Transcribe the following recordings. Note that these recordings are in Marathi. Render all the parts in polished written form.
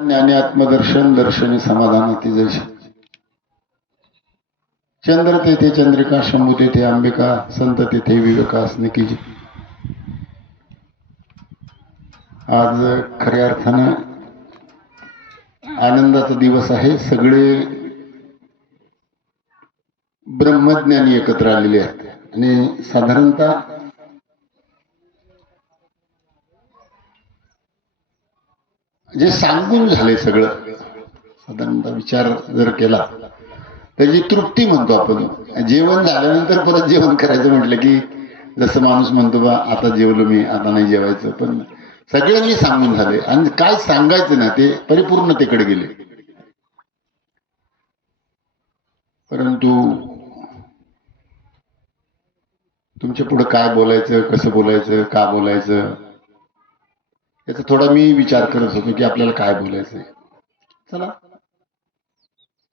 ज्ञानी आत्मदर्शन दर्शनी समाधानाती जैसे चंद्र तेथे चंद्रिका शंभू तेथे अंबिका संत तेथे विवेकास निकीजी. आज खऱ्या अर्थानं आनंदाचा दिवस आहे. सगळे ब्रह्मज्ञानी एकत्र आलेले आहेत आणि साधारणतः जे सांगून झाले सगळं साधारणतः विचार जर केला त्याची तृप्ती म्हणतो आपण. जेवण झाल्यानंतर परत जेवण करायचं म्हटलं की जसं माणूस म्हणतो बा आता जेवलो मी आता नाही जेवायचं, पण सगळ्यांनी सांगून झाले आणि काय सांगायचं ना ते परिपूर्णतेकडे गेले. परंतु तुमच्या पुढे काय बोलायचं, कसं बोलायचं, का बोलायचं याचा थोडा मी विचार करत होतो की आपल्याला काय बोलायचंय. चला,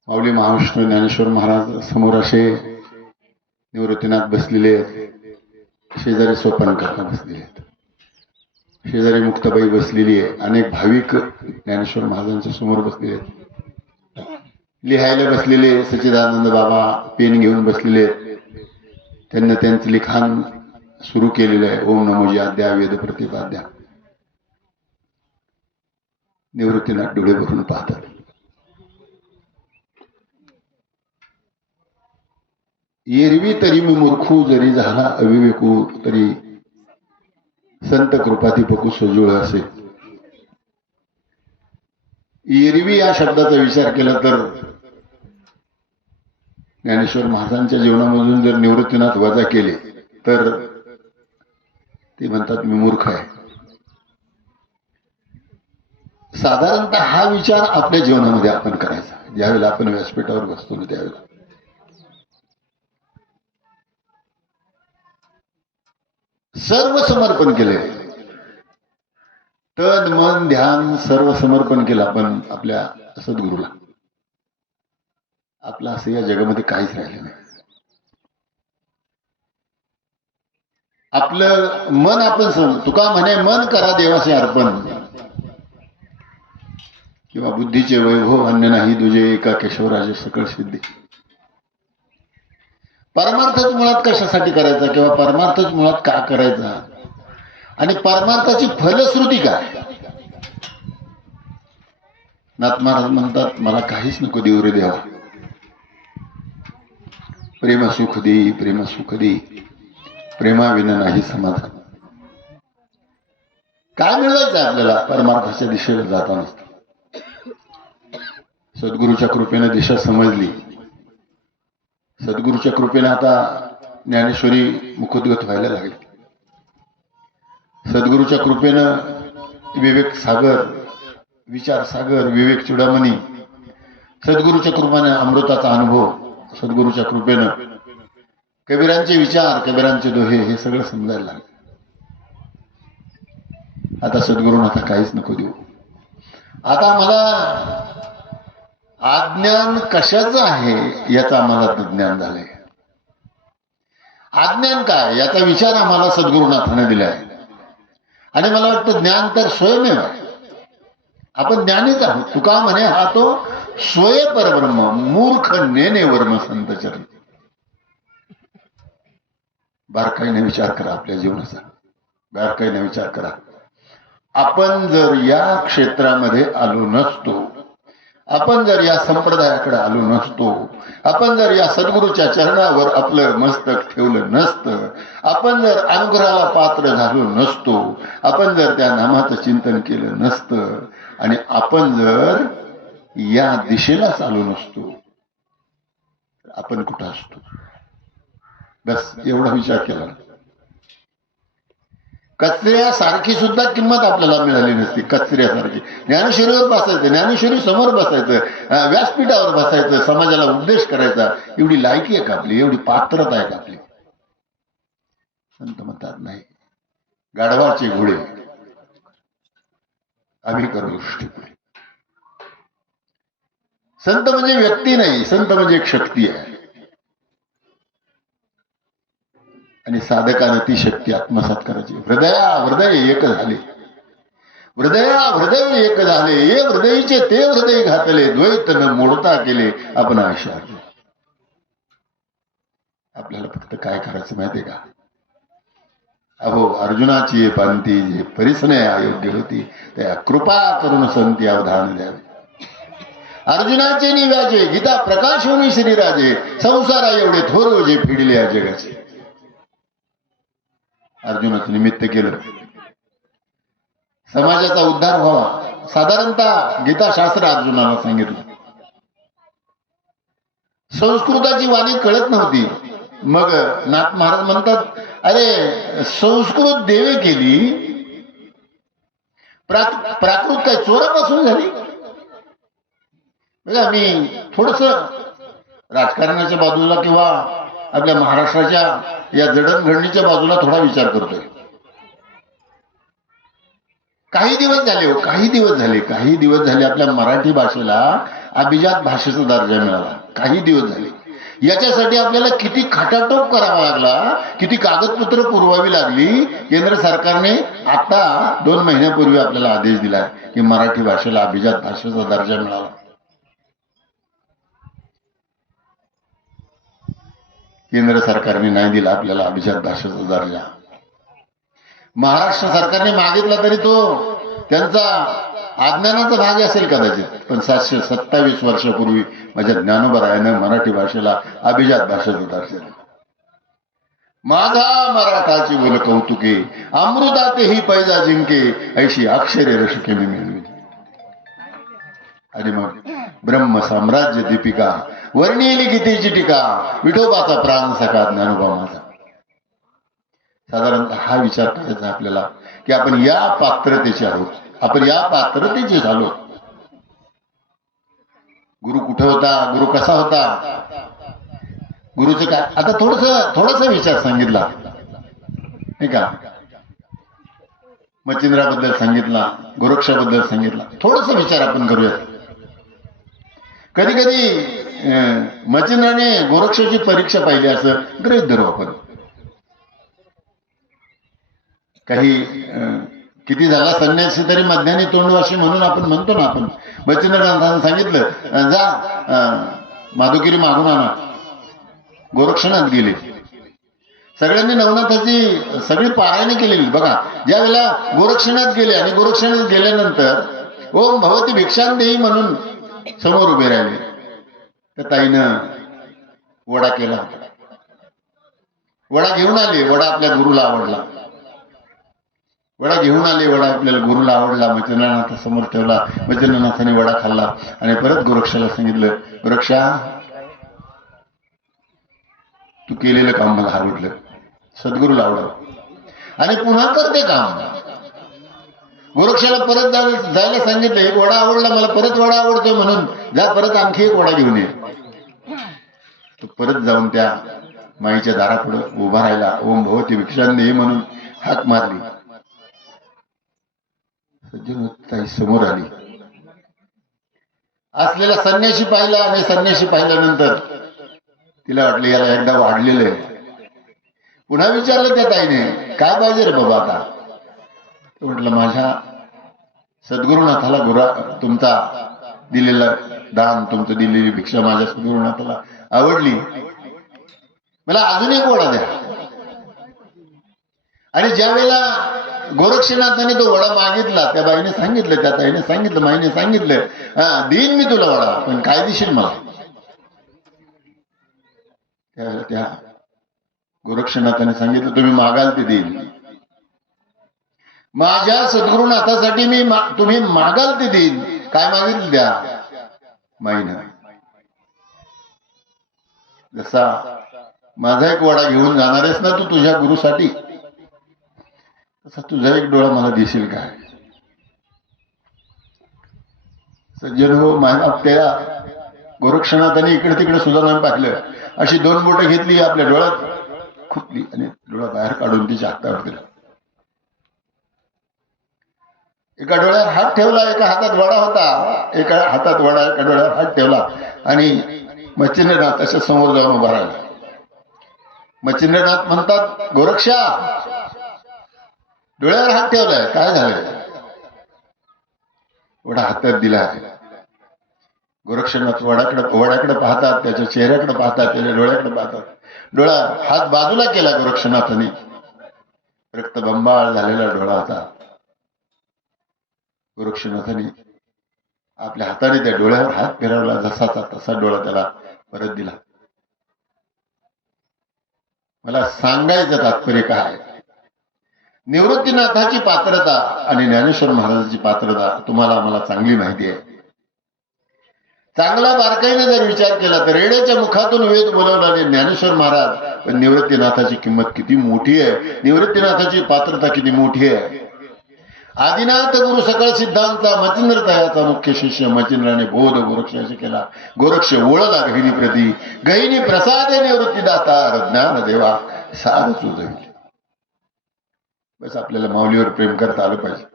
माऊली महाविष्णू ज्ञानेश्वर महाराज समोर असे निवृत्तीनाथ बसलेले आहेत, शेजारी सोपान काका बसलेले आहेत, शेजारी मुक्ताबाई बसलेली आहे, अनेक भाविक ज्ञानेश्वर महाराजांच्या समोर बसलेले आहेत, लिहायला बसलेले सच्चिदानंद बाबा पेन घेऊन बसलेले आहेत. त्यांना त्यांचं लिखाण सुरू केलेलं आहे. ओम नमोजी आद्या वेद प्रतिपाद्या. निवृत्तीनाथ डोळे भरून पाहतात. एरवी तरी मी मूर्खू जरी झाला अविवेकू तरी संत कृपाधिपकू सजोळ असे. एरवी या शब्दाचा विचार केला तर ज्ञानेश्वर महाराजांच्या जीवनामधून जर निवृत्तीनाथ वजा केले तर ते म्हणतात मी मूर्ख आहे. साधारणतः हा विचार आपल्या जीवनामध्ये आपण करायचा. ज्यावेळेला आपण व्यासपीठावर बसतो ना त्यावेळेला सर्व समर्पण केले, तन मन ध्यान सर्व समर्पण केलं आपण आपल्या सद्गुरूला. आपलं असं या जगामध्ये काहीच राहिलं नाही. आपलं मन आपण तुका म्हणे मन करा देवाचे अर्पण, किंवा बुद्धीचे वैभव अन्य नाही तुझे एका केशवराजे सकळ सिद्धी. परमार्थच मुळात कशासाठी करायचा किंवा परमार्थच मुळात का करायचा आणि परमार्थाची फलश्रुती काय. नाथ महाराज म्हणतात मला काहीच नको देऊ रे देवा, प्रेम सुख दे, प्रेम सुख दे, प्रेमाविना नाही समाधान. काय मिळवायचं आपल्याला परमार्थाच्या दिशेला जाताना. सद्गुरूच्या कृपेने दिशा समजली. सद्गुरूच्या कृपेने आता ज्ञानेश्वरी मुखोद्गत व्हायला लागली. सद्गुरूच्या कृपेनं विवेक सागर, विचार सागर, विवेक चुडामणी, सद्गुरूच्या कृपेने अमृताचा अनुभव, सद्गुरूच्या कृपेनं कबीरांचे विचार, कबीरांचे दोहे हे सगळं समजायला लागले. आता सद्गुरूंना आता काहीच नको देऊ. आता मला अज्ञान कशाचं आहे याचं आम्हाला ज्ञान झालंय. अज्ञान काय याचा विचार आम्हाला सद्गुरुनाथाने दिलाय. आणि मला वाटतं ज्ञान तर स्वयमेव आहे. आपण ज्ञानीच आहोत. तुका म्हणे हा तो स्वय परब्रह्म मूर्ख नेने वर्म संत चरण. बारकाईने विचार करा आपल्या जीवनाचा, बारकाईने विचार करा. आपण जर या क्षेत्रामध्ये आलो नसतो, आपण जर या संप्रदायाकडे आलो नसतो, आपण जर या सद्गुरूच्या चरणावर आपलं मस्तक ठेवलं नसतं, आपण जर अनुग्रहाला पात्र झालो नसतो, आपण जर त्या नामाचं चिंतन केलं नसतं आणि आपण जर या दिशेला चालू नसतो तर आपण कुठं असतो. बस एवढा विचार केला. कचऱ्यासारखी सुद्धा किंमत आपल्याला मिळाली नसती. कचऱ्यासारखी ज्ञानेश्वरीवर बसायचं, ज्ञानेश्वरी समोर बसायचं, व्यासपीठावर बसायचं, समाजाला उपदेश करायचा, एवढी लायकी आहे का आपली, एवढी पात्रता आहे का आपली. संत म्हणतात नाही, गाढवाचे घोडे आम्ही करू गोष्टी. संत म्हणजे व्यक्ती नाही, संत म्हणजे एक शक्ती आहे. आणि साधकाने ती शक्ती आत्मसात करायची. हृदय एक झाले. हृदया हृदय एक झाले, ये हृदयीचे ते हृदय घातले, द्वैत न मोडता केले आपण आयुष्य. आपल्याला फक्त काय करायचं माहितीये का? अहो अर्जुनाची पंथी जे परिसने अयोग्य होती त्या कृपा करून संती अवधान द्यावे. अर्जुनाचे निव्याचे गीता प्रकाश होऊन श्रीराजे, संसारा एवढे थोर जे फिडले या जगाचे. अर्जुनाचं निमित्त केलं समाजाचा उद्धार व्हावा. साधारणतः गीताशास्त्र अर्जुनाला सांगितलं. संस्कृताची वाणी कळत नव्हती. मग नाथ महाराज म्हणतात, अरे संस्कृत देवे केली, प्राकृत काय चोरापासून झाली. बघा मी थोडस राजकारणाच्या बाजूला किंवा आपल्या महाराष्ट्राच्या या जडणघडणीच्या बाजूला थोडा विचार करतोय. काही दिवस झाले आपल्या मराठी भाषेला अभिजात भाषेचा दर्जा मिळाला. काही दिवस झाले. याच्यासाठी आपल्याला किती खटाटोप करावा लागला, किती कागदपत्र पुरवावी लागली. केंद्र सरकारने आता 2 महिन्यापूर्वी आपल्याला आदेश दिलाय की मराठी भाषेला अभिजात भाषेचा दर्जा मिळाला. केंद्र सरकारने नाही दिला आपल्याला अभिजात भाषेचा दर्जा. महाराष्ट्र सरकारने मागितला तरी तो त्यांचा अज्ञानाचा भाग असेल कदाचित. पण 727 वर्षापूर्वी माझ्या ज्ञानोबरायानं मराठी भाषेला अभिजात भाषेचा दर्जा दिला. माझा मराठाची बोल कौतुके, अमृतातेही पैजा जिंके, ऐशी अक्षरे रशके मी मिळवी. आणि मग ब्रह्म साम्राज्य दीपिका, वर्णिली गीतेची टीका, विठोबाचा प्राण सखा ज्ञानोबा माझा. साधारणतः हा विचार करायचा आपल्याला की आपण या पात्रतेचे आहोत, आपण या पात्रतेचे झालो. गुरु कुठे होता, गुरु कसा होता, गुरुचं काय. आता थोडासा विचार सांगितला नाही का. मच्छिंद्राबद्दल सांगितला, गोरक्षाबद्दल सांगितला. थोडासा विचार आपण करूया. कधी कधी मच्छिंद्राने गोरक्षाची परीक्षा पाहिली असं गृहीत धरू आपण. काही किती झाला संन्यासी तरी मध्याने तोंडवाशी म्हणून आपण म्हणतो ना. आपण मच्छिंद्रनाथांना सांगितलं जा माधुगिरी मागून आणा. गोरक्षनाथ गेले. सगळ्यांनी नवनाथाची सगळी पारायणे केलेली. बघा ज्या वेळेला गोरक्षनाथ गेले आणि गोरक्षनाथ गेल्यानंतर ओम भगवती भिक्षां देई म्हणून समोर उभे राहिले. तर ताईनं वडा केला होता. वडा घेऊन आले. वडा आपल्या गुरुला आवडला. वडा घेऊन आले. वडा आपल्याला गुरुला आवडला. मच्छिंद्रनाथा समोर ठेवला. मच्छिंद्रनाथाने वडा खाल्ला आणि परत गोरक्षाला सांगितलं, गोरक्षा तू केलेलं काम मला आवडलं, सद्गुरूला आवडलं आणि पुन्हा करते काम. गोरक्षाला परत जायला सांगितलं, एक वडा आवडला मला, परत वडा आवडतोय म्हणून जा परत आणखी एक वडा घेऊन ये. तो परत जाऊन त्या माईच्या दारापुढे उभा राहिला. ओम भगवती भिक्षां देई म्हणून हाक मारली. ताई समोर आली. असलेला संन्याशी पाहिला आणि संन्याशी पाहिल्यानंतर तिला वाटलं याला एकदा वाढलेलं आहे. पुन्हा विचारलं त्या ताईने, काय पाहिजे रे बाबा आता. म्हटलं माझ्या सद्गुरुनाथाला तुमचा दिलेला दान, तुमचं दिलेली भिक्षा माझ्या सद्गुरुनाथाला आवडली, मला अजून एक वडा द्या. आणि ज्या वेळेला गोरक्षनाथाने तो वडा मागितला त्या बाईने सांगितलं, त्या ताईने सांगितलं, माईने सांगितलं देईन मी तुला वडा, पण काय देशील मला. त्या गोरक्षनाथाने सांगितलं तुम्ही मागाल ते देईन. माझ्या सद्गुरुनाथासाठी तुम्ही मागाल ते देईन. काय मागितलं द्या. माईनं जसा माझा एक वडा घेऊन जाणार आहेस ना तू तुझ्या गुरुसाठी, तसा तुझा एक डोळा मला देशील काय. सज्जन हो, मायबाप त्या गोरक्षनाथाने इकडे तिकडे सुधारणा पाहिलं. अशी 2 बोटं घेतली, आपल्या डोळ्यात खुपली आणि डोळा बाहेर काढून तिच्या हातावर दिला. एका डोळ्यावर हात ठेवला, एका हातात वडा होता, एका हातात वडा, एका डोळ्यावर हात ठेवला आणि मच्छिंद्रनाथाच्या समोर जाऊन उभा राहिला. मच्छिंद्रनाथ म्हणतात, गोरक्षा डोळ्यावर हात ठेवलाय, काय झालंय. वडा हातात दिला आहे. गोरक्षनाथ वडाकडे पाहतात, त्याच्या चेहऱ्याकडे पाहतात, त्याच्या डोळ्याकडे पाहतात. डोळा हात बाजूला केला गोरक्षनाथांनी. रक्तबंबाळ झालेला डोळा होता. गोरक्षनाथांनी आपल्या हाताने त्या डोळ्यावर हात फिरवला, जसाचा तसा डोळा त्याला परत दिला. मला सांगायचं तात्पर्य काय, निवृत्तीनाथाची पात्रता आणि ज्ञानेश्वर महाराजांची पात्रता तुम्हाला मला चांगली माहिती आहे. चांगला बारकाईने जर विचार केला तर रेड्याच्या मुखातून वेद बोलवणारे ज्ञानेश्वर महाराज, पण निवृत्तीनाथाची किंमत किती मोठी आहे, निवृत्तीनाथाची पात्रता किती मोठी आहे. आदिनाथ गुरु सकळ सिद्धांचा मचिंद्र तयाचा मुख्य शिष्य मचिंद्राने बोध गोरक्षाशी केला. गोरक्ष ओळला गहिनी प्रती, गहिनी प्रसादे निवृत्तीदाता ज्ञान देवा सार सुजविले. बस आपल्याला माऊलीवर प्रेम करता आलं पाहिजे,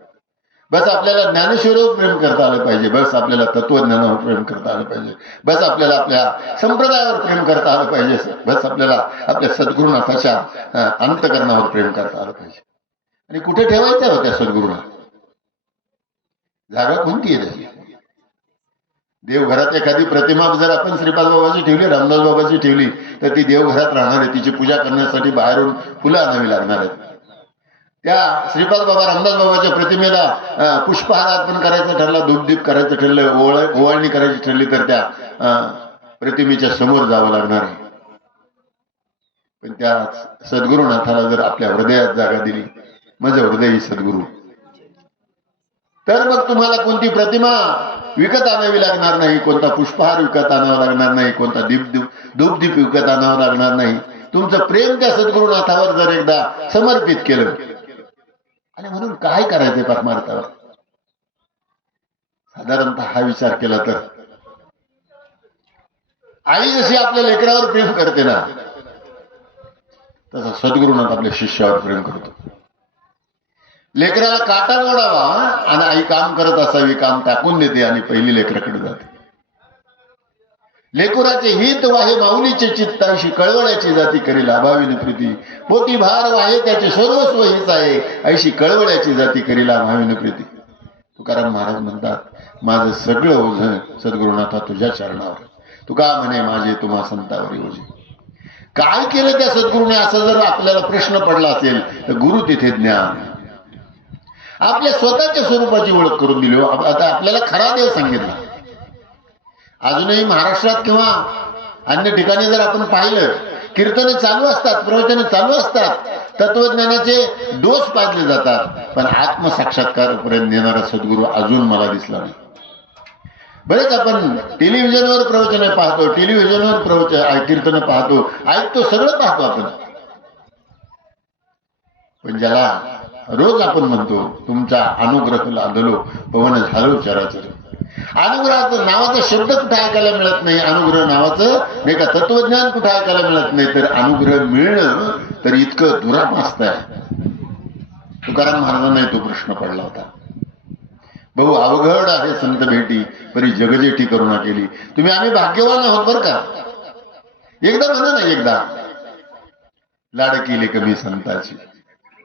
बस आपल्याला ज्ञानेश्वरावर प्रेम करता आलं पाहिजे, बस आपल्याला तत्वज्ञानावर प्रेम करता आलं पाहिजे, बस आपल्याला आपल्या संप्रदायावर प्रेम करता आलं पाहिजे, बस आपल्याला आपल्या सद्गुरुनाथाच्या अंतकरणावर प्रेम करता आलं पाहिजे. आणि कुठे ठेवायचं होत्या सद्गुरूला? जागा कोणती आहे त्याची? देवघरात एखादी प्रतिमा जर आपण श्रीपाद बाबाची ठेवली, रामदास बाबाची ठेवली, तर ती देवघरात राहणार आहे. तिची पूजा करण्यासाठी बाहेरून फुलं आणावी लागणार आहेत. त्या श्रीपाद बाबा रामदास बाबाच्या प्रतिमेला पुष्पहार अर्पण करायचं ठरला, धूपदीप करायचं ठरलं, ओवाळणी करायची ठरली, तर त्या प्रतिमेच्या समोर जावं लागणार आहे. पण त्या सद्गुरुनाथाला जर आपल्या हृदयात जागा दिली, माझं हृदय सद्गुरू, तर मग तुम्हाला कोणती प्रतिमा विकत आणावी लागणार नाही, कोणता पुष्पहार विकत आणावा लागणार नाही, कोणता धूपदीप विकत आणावा लागणार नाही. तुमचं प्रेम त्या सद्गुरुनाथावर जर एकदा समर्पित केलं, आणि म्हणून काय करायचंय परमार्थावर? साधारणतः हा विचार केला तर आई जशी आपल्या लेकरावर प्रेम करते ना, तसा सद्गुरुनाथ आपल्या शिष्यावर प्रेम करतो. लेकराला काटा मोडावा आणि आई काम करत असावी, काम टाकून देते आणि पहिली लेकराकडे जाते. लेकुराचे हित वाहे माऊलीचे चित्ताशी, कळवळ्याची जाती करी लाभाविन प्रीती, पोटी भार वाहे त्याचे सर्वस्व हीच आहे, ऐशी कळवळ्याची जाती करी लाभाविन प्रीती. तुकाराम महाराज म्हणतात, माझं सगळं ओझं सद्गुरुनाथा तुझ्या चरणावर, तुका म्हणे माझे तुम्हा संतावर ओझे. काय केलं त्या सद्गुरूने असं जर आपल्याला प्रश्न पडला असेल तर गुरु तिथे ज्ञान, आपल्या स्वतःच्या स्वरूपाची ओळख करून दिली. आता आपल्याला खरा देव सांगितला. अजूनही महाराष्ट्रात किंवा अन्य ठिकाणी जर आपण पाहिलं, कीर्तने चालू असतात, प्रवचने चालू असतात, तत्वज्ञानाचे डोस पाजले जातात, पण आत्मसाक्षात्कारापर्यंत नेणारा सद्गुरू अजून मला दिसला नाही. बरेच आपण टेलिव्हिजनवर प्रवचने पाहतो, टेलिव्हिजनवर कीर्तन पाहतो, ऐकतो, सगळं पाहतो आपण. पण ज्याला रोज आपण म्हणतो, तुमचा अनुग्रह लादलो पवन झालो चराचर, अनुग्रहाचं नावाचा शब्द कुठे ऐकायला मिळत नाही, अनुग्रह नावाचं नाही का तत्वज्ञान कुठे ऐकायला मिळत नाही, तर अनुग्रह मिळणं तर इतकं दुरापास्त आहे. तुकाराम महाराजांना तो प्रश्न पडला होता, बहु अवघड आहे संत भेटी, परी जगजेठी करुणा केली. तुम्ही आम्ही भाग्यवान आहोत बरं का. एकदा म्हणा ना, एकदा लाडकी लेकमी संताची,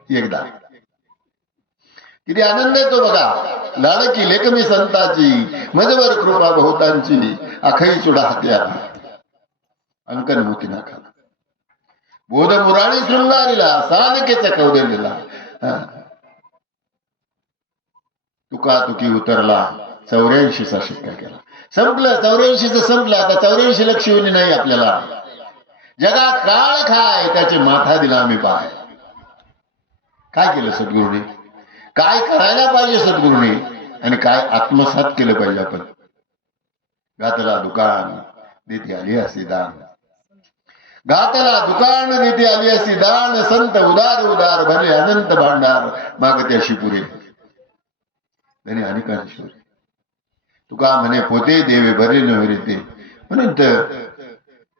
एकदा किती आनंद येतो बघा. लाडकी लेकमी संताची, मजवर कृपा बहुतांची, अखई चुडा हात्या अंकन मोती नाका, बोध मुराळी शृंगारीला, साधकेचा कौदल्याला. तुका तुकी उतरला, 84चा शिक्का केला. संपलं 84चं संपलं. आता 84 लक्ष येऊन नाही आपल्याला. जगा काळ खाय त्याचे माथा दिला आम्ही पाय. काय केलं सद्गुरूने, काय करायला पाहिजे सद्गुरूने, आणि काय आत्मसात केलं पाहिजे आपण. घातला दुकान देते आली असे दान, घातला दुकान देते आली असे दान, संत उदार उदार भरले अनंत भांडार, मागते अशी पुरे धनी अनेकांशी. तुका म्हणे पोते देवे भरले नव्हे ते. म्हणून तर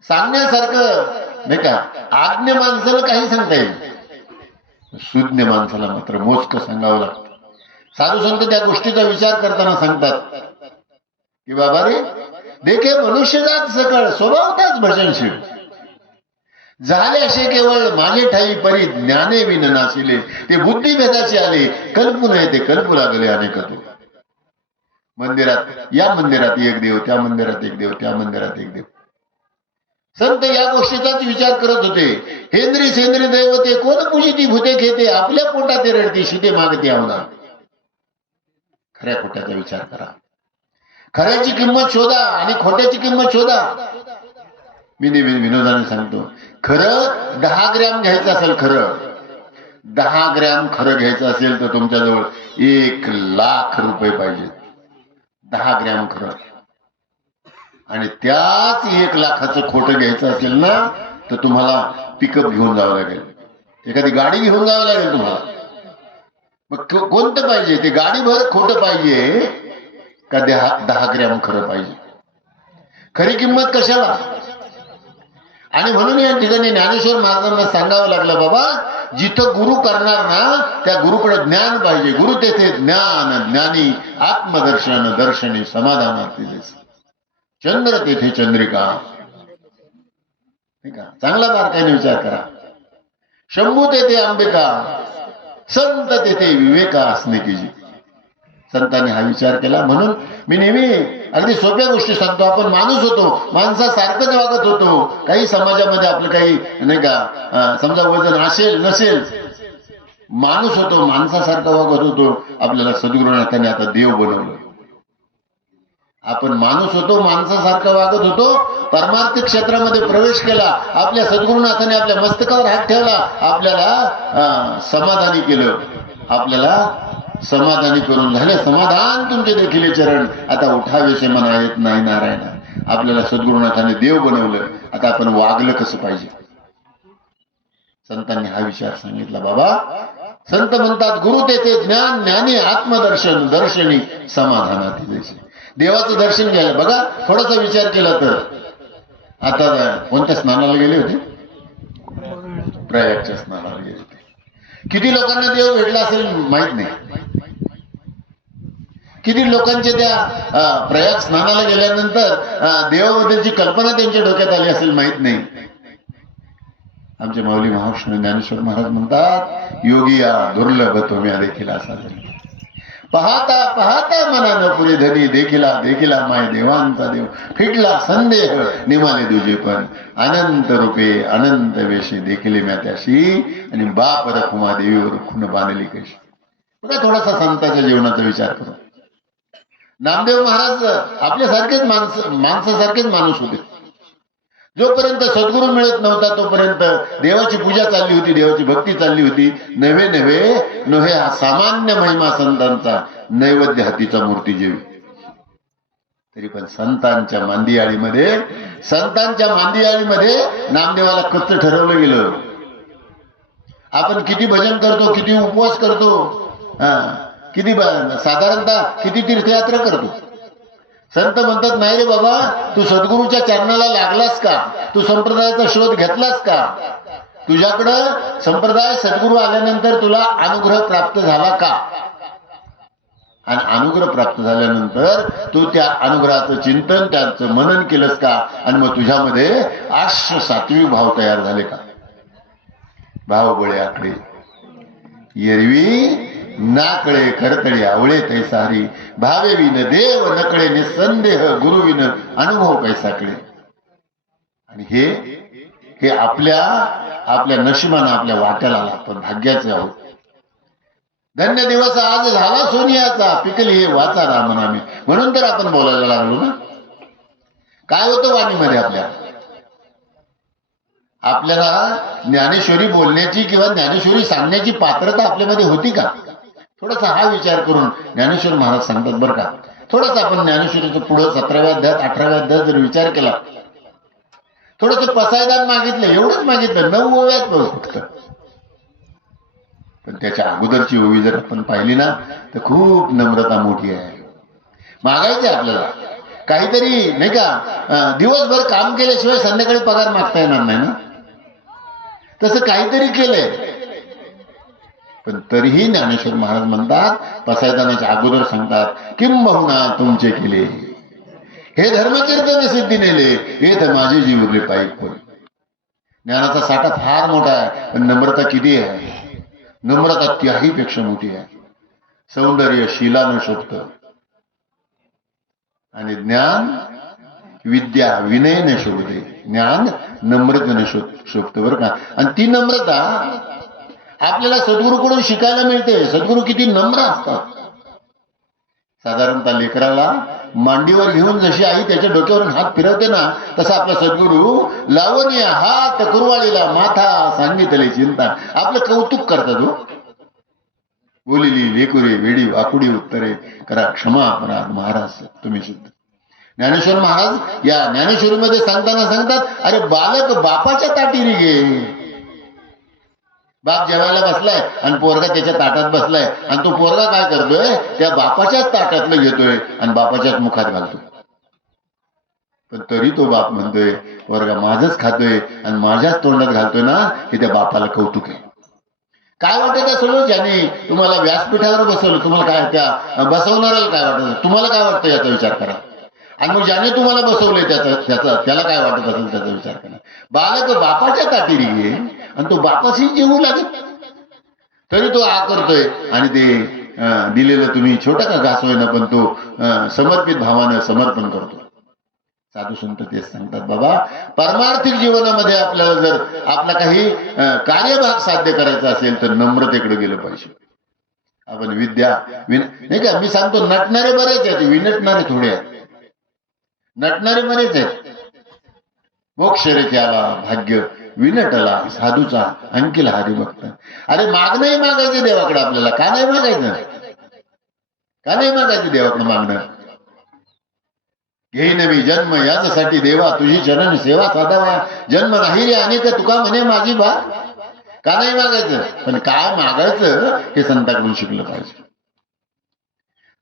सांगण्यासारखं नाही का, आज्ञ माणसाला काही सांगता येईल, सुज्ञ माणसाला मात्र मोजकं सांगावं लागतं. साधू संत त्या गोष्टीचा विचार करताना सांगतात की बाबा रे, देखे मनुष्यजात सकळ स्वभावताच भजनशील झाले असे केवळ माझे ठाई परी ज्ञाने विन नाशिले, ते बुद्धिभेदाचे आले कल्पू नये ते कल्पू लागले अनेक. मंदिरात या मंदिरात एक देव, त्या मंदिरात एक देव, त्या मंदिरात एक देव. संत या गोष्टीचाच विचार करत होते. हेंद्री सेंद्री दैवते कोण पूजिती भूते खेते, आपल्या पोटात रडते शिते मागते आवना. खऱ्या खोट्याचा विचार करा. खऱ्याची किंमत शोधा आणि खोट्याची किंमत शोधा. मी नेहमी विनोदाने सांगतो, खरं 10 ग्रॅम घ्यायचं असेल, खरं 10 ग्रॅम खरं घ्यायचं असेल तर तुमच्याजवळ 1,00,000 रुपये पाहिजेत. 10 ग्रॅम खरं. आणि त्याच 1,00,000चं खोटं घ्यायचं असेल ना तर तुम्हाला पिकअप घेऊन जावं लागेल, एखादी गाडी घेऊन जावं लागेल तुम्हाला. मग कोणतं पाहिजे, ते गाडीभर खोटं पाहिजे का 10 ग्रॅम खरं पाहिजे? खरी किंमत कशाला? आणि म्हणून या ठिकाणी ज्ञानेश्वर महाराजांना सांगावं लागलं, बाबा जिथं गुरु करणार ना त्या गुरुकडे ज्ञान पाहिजे. गुरु तेथे ज्ञान, ज्ञानी आत्मदर्शन, दर्शनी समाधानार्थी जैसे. चंद्र तेथे चंद्रिका. ठीक आहे, चांगला बारकाईने विचार करा. शंभू तेथे अंबिका, संत तेथे विवेका असणे की जी. संतांनी हा विचार केला. म्हणून मी नेहमी अगदी सोप्या गोष्टी सांगतो. आपण माणूस होतो, माणसासारखंच वागत होतो. काही समाजामध्ये आपलं काही नाही का, समजा वजन असेल नसेल, माणूस होतो, माणसासारखं वागत होतो. आपल्याला सद्गुरुनाथांनी आता देव बनवलं. आपण माणूस होतो, माणसासारखं वागत होतो, परमार्थिक क्षेत्रामध्ये प्रवेश केला. आपल्या सद्गुरुनाथाने आपल्या मस्तकावर हात ठेवला, आपल्याला समाधानी केलं. आपल्याला समाधानी करून झाले. समाधान तुमचे देखील चरण, आता उठावेसे म्हणा येत नाही नारायण. आपल्याला सद्गुरुनाथाने देव बनवलं. आता आपण वागलं कसं पाहिजे? संतांनी हा विचार सांगितला. बाबा संत म्हणतात गुरु तेथे ज्ञान, ज्ञानी आत्मदर्शन, दर्शनी समाधानात जैसे. देवाचं दर्शन घ्यायला बघा, थोडासा विचार केला तर आता कोणत्या स्नानाला गेले होते? प्रयागच्या स्नानाला गेले होते. किती लोकांना देव भेटला असेल माहित नाही. किती लोकांचे त्या प्रयाग स्नानाला गेल्यानंतर देवाबद्दलची कल्पना त्यांच्या डोक्यात आली असेल माहित नाही. आमचे माऊली महाविष्णू ज्ञानेश्वर महाराज म्हणतात, योगिया दुर्लभ तुम्ही देखील असा झाला. पाहता पाहता मनानं पुरे धनी, देखिला देखिला माय देवांचा देव. फिटला संदेह निमाले दुजे पण, अनंत रूपे अनंत वेशी देखिले म्या त्याशी. आणि बाप रखुमा देवीवर खुन बांधली कशी. बघा थोडासा संतांच्या जीवनाचा विचार करू. नामदेव महाराज आपल्यासारखेच माणसासारखेच माणूस होते. जोपर्यंत सद्गुरू मिळत नव्हता तोपर्यंत देवाची पूजा चालली होती, देवाची भक्ती चालली होती. नव्हे हा सामान्य महिमा संतांचा, नैवेद्य हातीचा मूर्ती जेवी. तरी पण संतांच्या मांदियाळीमध्ये नामदेवाला कच्च ठरवलं गेलं. आपण किती भजन करतो, किती उपवास करतो, किती साधारणतः किती तीर्थयात्रा करतो. संत म्हणतात नाही रे बाबा, तू सद्गुरूच्या चरणाला लागलास का? तू संप्रदायाचा शोध घेतलास का? तुझ्याकडं संप्रदाय सद्गुरू आल्यानंतर तुला अनुग्रह प्राप्त झाला का? आणि अनुग्रह प्राप्त झाल्यानंतर तू त्या अनुग्रहाचं चिंतन, त्याचं मनन केलंस का? आणि मग तुझ्यामध्ये आश्र सात्विक भाव तयार झाले का? भाव बळे आकडे एरवी नाकळे करतळी आवळे तैसारी. भावे विन देव नकळे निसंदेह, गुरु विन अनुभव कैसाकडे. आणि हे आपल्या नशिबानं आपल्या वाट्याला लागतं. भाग्याचे आहोत. धन्य दिवस आज झाला सोनियाचा, पिकली हे वाचा रामनामी. म्हणून तर आपण बोलायला लागलो ना. काय होतं वाणीमध्ये आपल्याला ज्ञानेश्वरी बोलण्याची किंवा ज्ञानेश्वरी सांगण्याची पात्रता आपल्यामध्ये होती का? थोडासा हा विचार करून ज्ञानेश्वर महाराज सांगतात बरं का. थोडासा आपण ज्ञानेश्वरीचं पुढं 17व्या अध्यायात 18व्या अध्यायात जर विचार केला, थोडंसं पसायदान मागितलं, एवढंच मागितलं, 9 ओव्यात फक्त. पण त्याच्या अगोदरची ओवी जर आपण पाहिली ना तर खूप नम्रता मोठी आहे. मागायचं आपल्याला काहीतरी नाही का. दिवसभर काम केल्याशिवाय संध्याकाळी पगार मागता येणार नाही ना. तसं काहीतरी केलंय. पण तरीही ज्ञानेश्वर महाराज म्हणतात, पसायदानाच्या अगोदर सांगतात, किंबहुना तुमचे केले हे धर्मकीर्तन सिद्धी नेले, हे तर माझे जीव उरले पाहिजे. ज्ञानाचा साठा फार मोठा आहे, पण नम्रता किती आहे? नम्रता त्याही पेक्षा मोठी आहे. सौंदर्य शिलानं शोभतं. आणि ज्ञान विद्या विनयने शोभते. ज्ञान नम्रतेने शोभतं बरं का. आणि ती नम्रता आपल्याला सद्गुरूकडून शिकायला मिळते. सद्गुरू किती नम्र असतात. साधारणतः लेकराला मांडीवर घेऊन जशी आई त्याच्या डोक्यावरून हात फिरवते ना, तसा आपला सद्गुरू लावण्य हात कुरवाळीला माथा सांगितले चिंता. आपलं कौतुक करतात. हो, बोलिली लेकुरे वेडी वाकुडी उत्तरे करा क्षमा अपराध महाराज तुम्ही सुद्धा. ज्ञानेश्वर महाराज या ज्ञानेश्वरीमध्ये सांगतात, अरे बालक बापाच्या ताटीरी घे. बाप जेवायला बसलाय आणि पोरगा त्याच्या ताटात बसलाय आणि तो पोरगा काय करतोय, त्या बापाच्याच ताटातलं घेतोय आणि बापाच्याच मुखात घालतोय. पण तरी तो बाप म्हणतोय पोरगा माझंच खातोय आणि माझ्याच तोंडात घालतोय ना, हे त्या बापाला कौतुक आहे. काय वाटत असेल ज्याने तुम्हाला व्यासपीठावर बसवलं, तुम्हाला काय त्या बसवणाऱ्याला काय वाटत, तुम्हाला काय वाटतं याचा विचार करा. आणि मग ज्याने तुम्हाला बसवलंय त्याला काय वाटत असेल त्याचा विचार करा. बालक बापाच्या ताटीरी घे आणि तो बापाशी जेवू लागेल, तरी तो आ करतोय. आणि ते दिलेलं तुम्ही छोटा का घास होईना पण तो समर्पित भावानं समर्पण करतो. साधू संत तेच सांगतात, बाबा परमार्थिक जीवनामध्ये आपल्याला जर आपला काही कार्यभाग साध्य करायचा असेल तर नम्रतेकडे गेलं पाहिजे. आपण विद्या नाही का, मी सांगतो नटणारे बरेच आहेत, विनटणारे थोडे आहेत. नटणारे बरेच आहेत. मोक्ष रेख्याला भाग्य विनटला साधूचा अंकिल हरिभक्त. अरे मागणंही मागायचं देवाकडे आपल्याला. का नाही मागायचं, का नाही मागायचं देवाकडे मागणं. घेईन मी जन्म याच्यासाठी देवा तुझी चरण सेवा साधावा. जन्म नाही रे अनेक तुका म्हणे माझी बात. का नाही मागायचं, पण काय मागायचं हे संतांकडून शिकलं पाहिजे.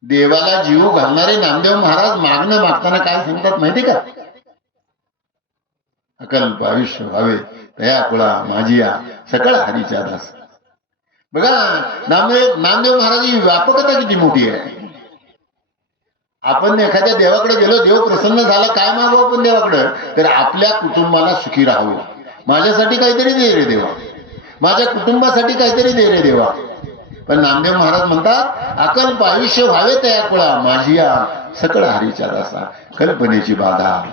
देवाला जीव घालणारे नामदेव महाराज मागणं मागताना काय सांगतात माहिती का, अकल्प आयुष्य व्हावे तया कुळा माझी या सकळ हरीच्या दास. बघा नामदेव महाराजांची व्यापकता किती मोठी आहे. आपण एखाद्या देवाकडे गेलो, देव प्रसन्न झाला, काय मागू आपण देवाकडे, तर आपल्या कुटुंबाला सुखी राहावं. माझ्यासाठी काहीतरी दे रे देवा, माझ्या कुटुंबासाठी काहीतरी दे रे देवा. पण नामदेव महाराज म्हणतात, अकल्प आयुष्य व्हावे तया कुळा माझी या सकळ हरीच्या दासा. कल्पनेची बाधा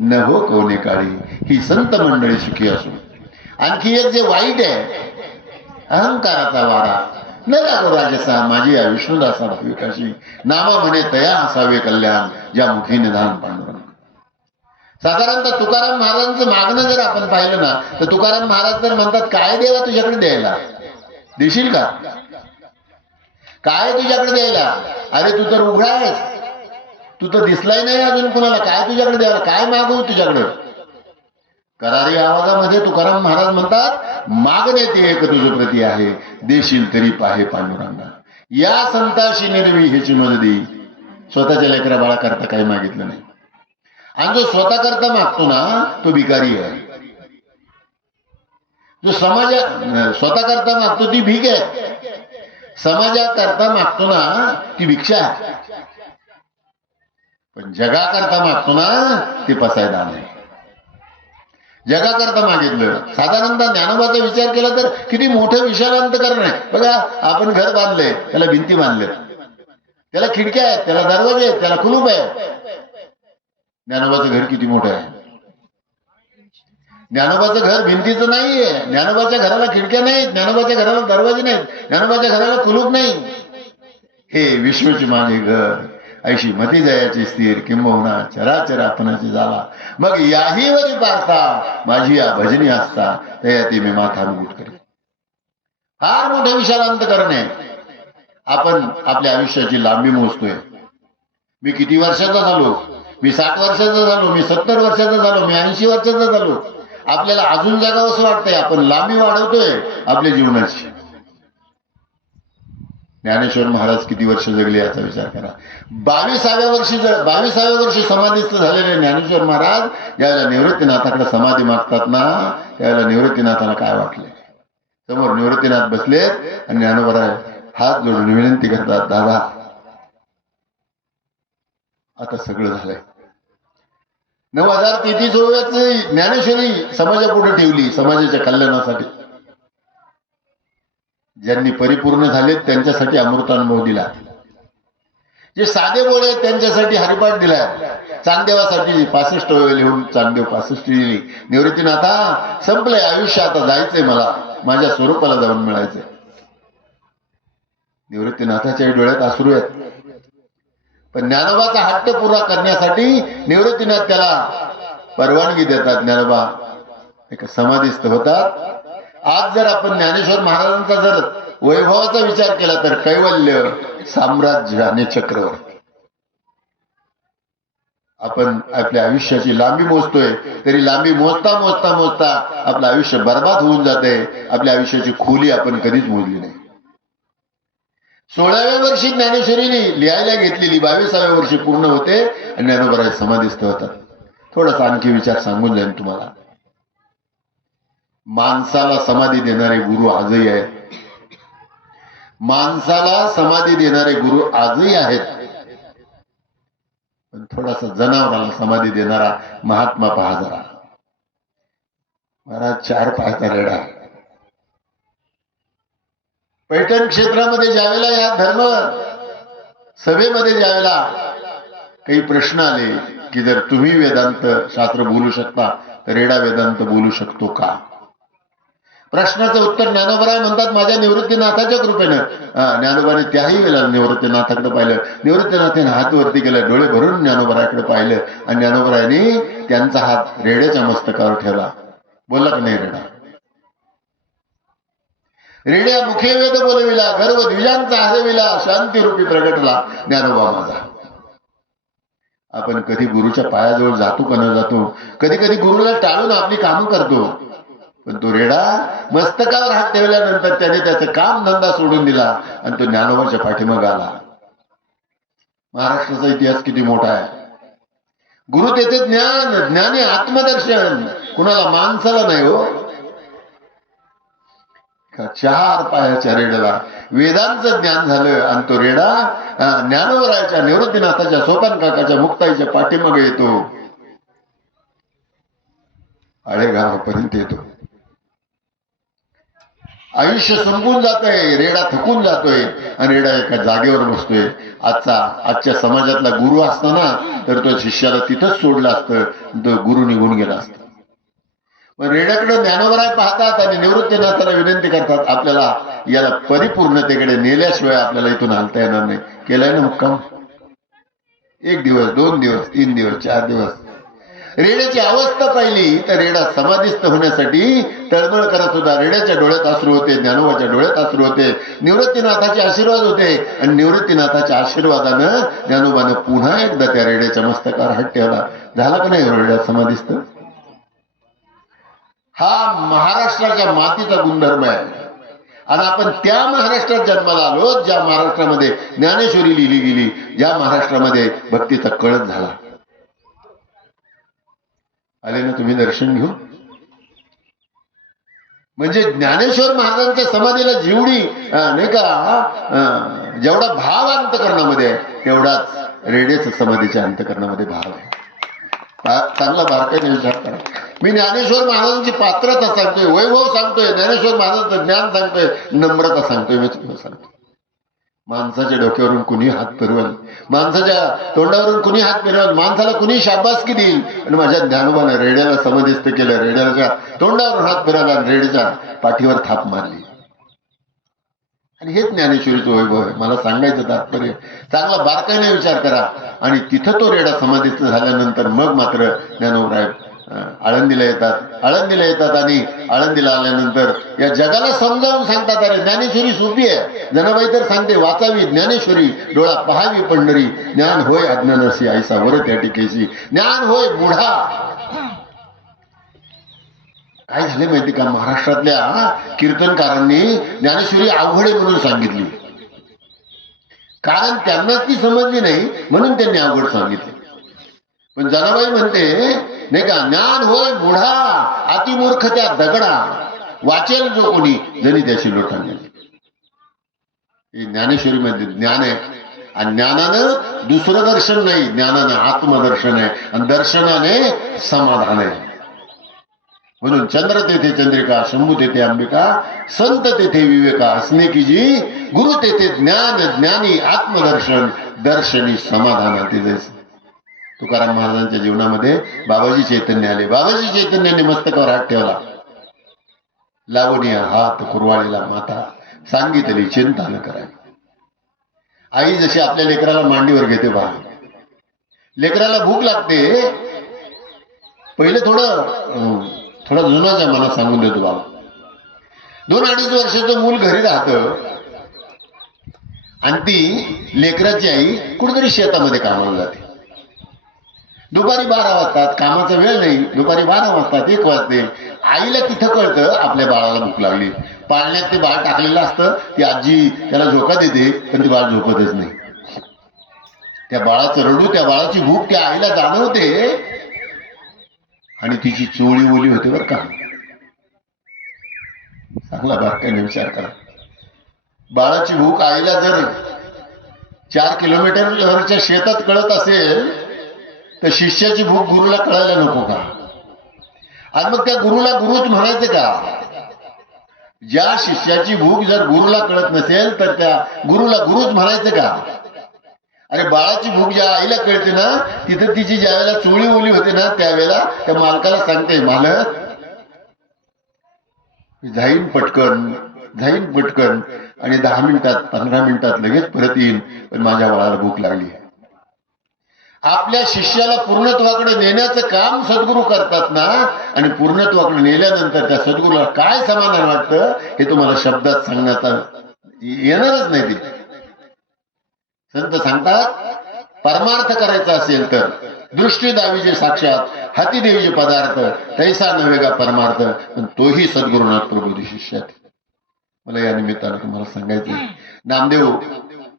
न हो कोणे काळी ही संत मंडळी सुखी असो. आणखी एक जे वाईट आहे, अहंकाराचा वारा न लागो राजसा माझी या विष्णुदासा भाविकाशी. नामा म्हणे तया असावे कल्याण ज्या मुखी निधान पांडुरंग. साधारणतः तुकाराम महाराजांचं मागणं जर आपण पाहिलं ना, तर तुकाराम महाराज तर म्हणतात, काय देवा तुझ्याकडे द्यायला, देशील का, काय तुझ्याकडे द्यायला. अरे तू तर उघडा आहेस, तू तर दिसलाय नाही अजून कुणाला, काय तुझ्याकडे द्यायला, काय मागू तुझ्याकडे. करारी आवाजामध्ये तुकाराम महाराज म्हणतात, मागणे ते एक तुझ प्रती आहे, देशील तरी पाहे पांडुरंगा. या संताशी निर्वी ह्याची मदती. स्वतःच्या लेकरा बाळा करता काही मागितलं नाही. आणि जो स्वतः करता मागतो ना तो भिकारी आहे. जो स्वतः करता मागतो ती भीक आहे. समाजाकरता मागतो ना ती भिक्षा आहे. पण जगाकरता मागतो ना ते पसायदान आहे. जगाकरता मागितलं. साधारणतः ज्ञानोबाचा विचार केला तर किती मोठं विशालांत करणं आहे. बघा आपण घर बांधलंय, त्याला भिंती बांधले, त्याला खिडक्या आहेत, त्याला दरवाजे आहेत, त्याला कुलूप आहे. ज्ञानोबाचं घर किती मोठं आहे. ज्ञानोबाचं घर भिंतीचं नाहीये. ज्ञानोबाच्या घराला खिडक्या नाहीत, ज्ञानोबाच्या घराला दरवाजे नाहीत, ज्ञानोबाच्या घराला कुलूप नाही. हे विश्वची माझे घर ऐशी मती जयाची स्थिर किंबहुना चराचर आपणाची झाला. मग याही वरी पारता माझी या भजनी असता तयाती मी माथा मुकुट करी. फार मोठे विशालांत करणे. आपण आपल्या आयुष्याची लांबी मोजतोय. मी किती वर्षाचा झालो, मी 60 वर्षाचा झालो, मी 70 वर्षाचा झालो, मी 80 वर्षाचा झालो. आपल्याला अजून जगावं असं वाटतंय. आपण लांबी वाढवतोय आपल्या जीवनाची. ज्ञानेश्वर महाराज किती वर्ष जगले याचा विचार करा. 22व्या वर्षी समाधीस्थ झालेले ज्ञानेश्वर महाराज ज्यावेळेला निवृत्तीनाथाकडे समाधी मागतात ना, त्यावेळेला निवृत्तीनाथाला काय वाटले. समोर निवृत्तीनाथ बसलेत आणि ज्ञानोबा हात जोडून विनंती करतात, दादा आता सगळं झालंय. 9033 ज्ञानेश्वरी समाजापुढे ठेवली, समाजाच्या कल्याणासाठी. ज्यांनी परिपूर्ण झालेत त्यांच्यासाठी अमृतानुभव दिला. जे साधे बोळे आहेत त्यांच्यासाठी हरिपाठ दिलाय. चांगदेवासाठी 65 वेळ लिहून चांगदेव 65 लिहिली. निवृत्तीनाथा संपलंय आयुष्य, आता जायचंय मला, माझ्या स्वरूपाला जाऊन मिळायचंय. निवृत्तीनाथाच्या डोळ्यात अश्रू आहेत. पण ज्ञानोबाचा हट्ट पुरा करण्यासाठी निवृत्तीनाथ त्याला परवानगी देतात. ज्ञानोबा एक समाधीस्थ होतात. आज जर आपण ज्ञानेश्वर महाराजांचा जर वैभवाचा विचार केला तर कैवल्य, साम्राज्य आणि चक्रवर्ती. आपण आपल्या आयुष्याची लांबी मोजतोय, तरी लांबी मोजता मोजता मोजता आपलं आयुष्य बर्बाद होऊन जाते. आपल्या आयुष्याची खोली आपण कधीच मोजली नाही. 16व्या वर्षी ज्ञानेश्वरीने लिहायला घेतलेली 22व्या वर्षी पूर्ण होते आणि ज्ञानोबा समाधीस्थ होतात. थोडासा आणखी विचार सांगून जाईल तुम्हाला. माणसाला समाधी देणारे गुरु आजही आहेत. माणसाला समाधी देणारे गुरु आजही आहेत. पण थोडासा जनावराला समाधी देणारा महात्मा पहा जरा. महाराज 4 पायाचा रेडा. पैठण क्षेत्रामध्ये ज्यावेळेला या धर्म सभेमध्ये ज्यावेळेला काही प्रश्न आले की जर तुम्ही वेदांत शास्त्र बोलू शकता तर रेडा वेदांत बोलू शकतो का? प्रश्नाचं उत्तर ज्ञानोबराय म्हणतात माझ्या निवृत्तीनाथाच्या कृपेनं. ज्ञानोबाने त्याही वेळेला निवृत्तीनाथाकडे पाहिलं. निवृत्तीनाथाने हात वरती केला, डोळे भरून ज्ञानोबराकडे पाहिलं आणि ज्ञानोबरायने त्यांचा हात रेड्याच्या मस्तकावर ठेवला. बोलला की नाही रेडा? रेड्या मुखे वेद बोलविला, गर्व द्विजांचा हरविला, शांतीरूपी प्रगटला ज्ञानोबा माझा. आपण कधी गुरुच्या पायाजवळ जातो का न जातो? कधी कधी गुरुला टाळून आपली कामं करतो. पण तो रेडा मस्तकावर हात ठेवल्यानंतर त्याने त्याचं काम धंदा सोडून दिला आणि तो ज्ञानोबाच्या पाठीमागे आला. महाराष्ट्राचा इतिहास किती मोठा आहे. गुरु त्याचे ज्ञान, ज्ञानी आत्मदर्शन, कुणाला माणसाला नाही हो. 4 पायाच्या रेड्याला वेदांचं ज्ञान झालं आणि तो रेडा ज्ञानोबरायच्या, निवृत्तीनाथाच्या, सोपान काकाच्या, मुक्ताईच्या पाठीमागे येतो. आळेगावापर्यंत येतो. आयुष्य संपून जातंय, रेडा थकून जातोय आणि रेडा एका जागेवर बसतोय. आजच्या समाजातला गुरु असताना तर तो शिष्याला तिथंच सोडलं असतं, तो गुरु निघून गेला असता. पण रेड्याकडे ज्ञानोबराय पाहतात आणि निवृत्तीनाथाला विनंती करतात, आपल्याला याला परिपूर्णतेकडे नेल्याशिवाय आपल्याला इथून हालता येणार नाही. केलाय ना मुक्काम? 1 दिवस, 2 दिवस, 3 दिवस, 4 दिवस. रेड्याची अवस्था पाहिली तर रेडा समाधीस्थ होण्यासाठी तळमळ करत होता. रेड्याच्या डोळ्यात अश्रू होते, ज्ञानोबाच्या डोळ्यात अश्रू होते, निवृत्तीनाथाचे आशीर्वाद होते आणि निवृत्तीनाथाच्या आशीर्वादानं ज्ञानोबानं पुन्हा एकदा त्या रेड्याच्या मस्तकावर हात ठेवला. झाला का नाही रेड्या समाधीस्थ? हा महाराष्ट्राच्या मातीचा गुणधर्म आहे. आणि आपण त्या महाराष्ट्रात जन्माला आलो ज्या महाराष्ट्रामध्ये ज्ञानेश्वरी लिहिली गेली, ज्या महाराष्ट्रामध्ये भक्तीचा कळस झाला. आले ना तुम्ही दर्शन घेऊन? म्हणजे ज्ञानेश्वर महाराजांच्या समाधीला जेवढी नाही का जेवढा भाव अंतकरणामध्ये आहे तेवढाच रेड्याच्या समाधीच्या अंतकरणामध्ये भाव आहे. चांगला बारकाईने विचार करा. मी ज्ञानेश्वर महाराजांची पात्रता सांगतोय, वैभव सांगतोय, ज्ञानेश्वर महाराजांचं ज्ञान सांगतोय, नम्रता सांगतोय. मी सांगतो माणसाच्या डोक्यावरून कुणी हात फिरवल, माणसाच्या तोंडावरून कुणी हात फिरवल, माणसाला कुणी शाबासकी देईल. आणि माझ्या ज्ञानोबाने रेड्याला समाधीस्थ केलं, रेड्याच्या तोंडावरून हात फिरवला आणि रेड्याच्या पाठीवर थाप मारली. आणि हेच ज्ञानेश्वरीचं वैभव आहे. मला सांगायचं तात्पर्य चांगला बारकाईने विचार करा. आणि तिथं तो रेडा समाधीस्थ झाल्यानंतर मग मात्र ज्ञानोबराय आळंदीला येतात आणि आळंदीला आल्यानंतर या जगाला समजावून सांगतात, अरे ज्ञानेश्वरी सोपी आहे. जनाबाई तर सांगते वाचावी ज्ञानेश्वरी, डोळा पहावी पंढरी, ज्ञान होय अज्ञानाशी आईसा वर त्या टिकेशी, ज्ञान होय बुढा. काय झाले माहिती का? महाराष्ट्रातल्या कीर्तनकारांनी ज्ञानेश्वरी अवघड आहे म्हणून सांगितली, कारण त्यांनाच ती समजली नाही म्हणून त्यांनी अवघड सांगितली. पण जनाबाई म्हणते नाही का, ज्ञान होय बुढा अतिमूर्ख त्या दगडा, वाचेल जो कोणी जणी त्याची लोटांगेल. ही ज्ञानेश्वरीमध्ये ज्ञान आहे. आणि ज्ञानानं दुसरं दर्शन नाही, ज्ञानानं आत्मदर्शन आहे आणि दर्शनाने समाधान आहे. म्हणून चंद्र तेथे चंद्रिका, शंभू तेथे अंबिका, संत तेथे विवेका, असणे की जी गुरु तेथे ज्ञान, ज्ञानी आत्मदर्शन, दर्शनी समाधानाती जैसे. तुकाराम महाराजांच्या जीवनामध्ये बाबाजी चैतन्य आले. बाबाजी चैतन्याने मस्तकावर हात ठेवला. लावणीया हात कुरवाळीला माता, सांगितली चिंता न करावी. आई जशी आपल्या लेकराला मांडीवर घेते बा, लेकराला भूक लागते, पहिले थोडा जुना जमाना सांगून देतो बाबा. 2-2.5 वर्षाचं मूल घरी राहतं आणि ती लेकराची आई कुठेतरी शेतामध्ये कामाला जाते. दुपारी 12 वाजतात, कामाचा वेळ नाही, दुपारी 12 वाजतात, 1 वाजते. आईला तिथं कळतं आपल्या बाळाला भूक लागली. पाळण्यात ते बाळ टाकलेलं असतं, ती आजी त्याला झोका देते, पण ती बाळ झोपतच नाही. त्या बाळाचं रडू, त्या बाळाची भूक त्या आईला जाणवते आणि तिची चोळी ओली होते बरं का. चांगला बारकाईने विचार करा. बाळाची भूक आईला जर 4 किलोमीटरवरच्या शेतात कळत असेल तर शिष्याची भूक गुरुला कळायला नको का? आणि मग त्या गुरुला गुरुच म्हणायचं का? ज्या शिष्याची भूक जर गुरुला कळत नसेल तर त्या गुरुला गुरुच म्हणायचं का? अरे बाळाची भूक ज्या आईला कळते ना, तिथं तिची ज्या वेळेला चोळी ओली होते ना, त्यावेळेला त्या मालकाला सांगते, मालक जाईन पटकन आणि 10 मिनिटात 15 मिनिटात लगेच परत येईन, पण माझ्या बाळाला भूक लागली. आपल्या शिष्याला पूर्णत्वाकडे नेण्याचं काम सद्गुरू करतात ना, आणि पूर्णत्वाकडे नेल्यानंतर त्या सद्गुरूला काय समाधान वाटतं हे तुम्हाला शब्दात सांगण्याचा येणारच नाही. ते संत सांगतात, परमार्थ करायचा असेल तर दृष्टी दावीचे साक्षात, हाती देवीचे पदार्थ, तैसा नव्हे का परमार्थ, पण तोही सद्गुरुनाथ प्रबोधी शिष्यात. मला या निमित्तानं तुम्हाला सांगायचं, नामदेव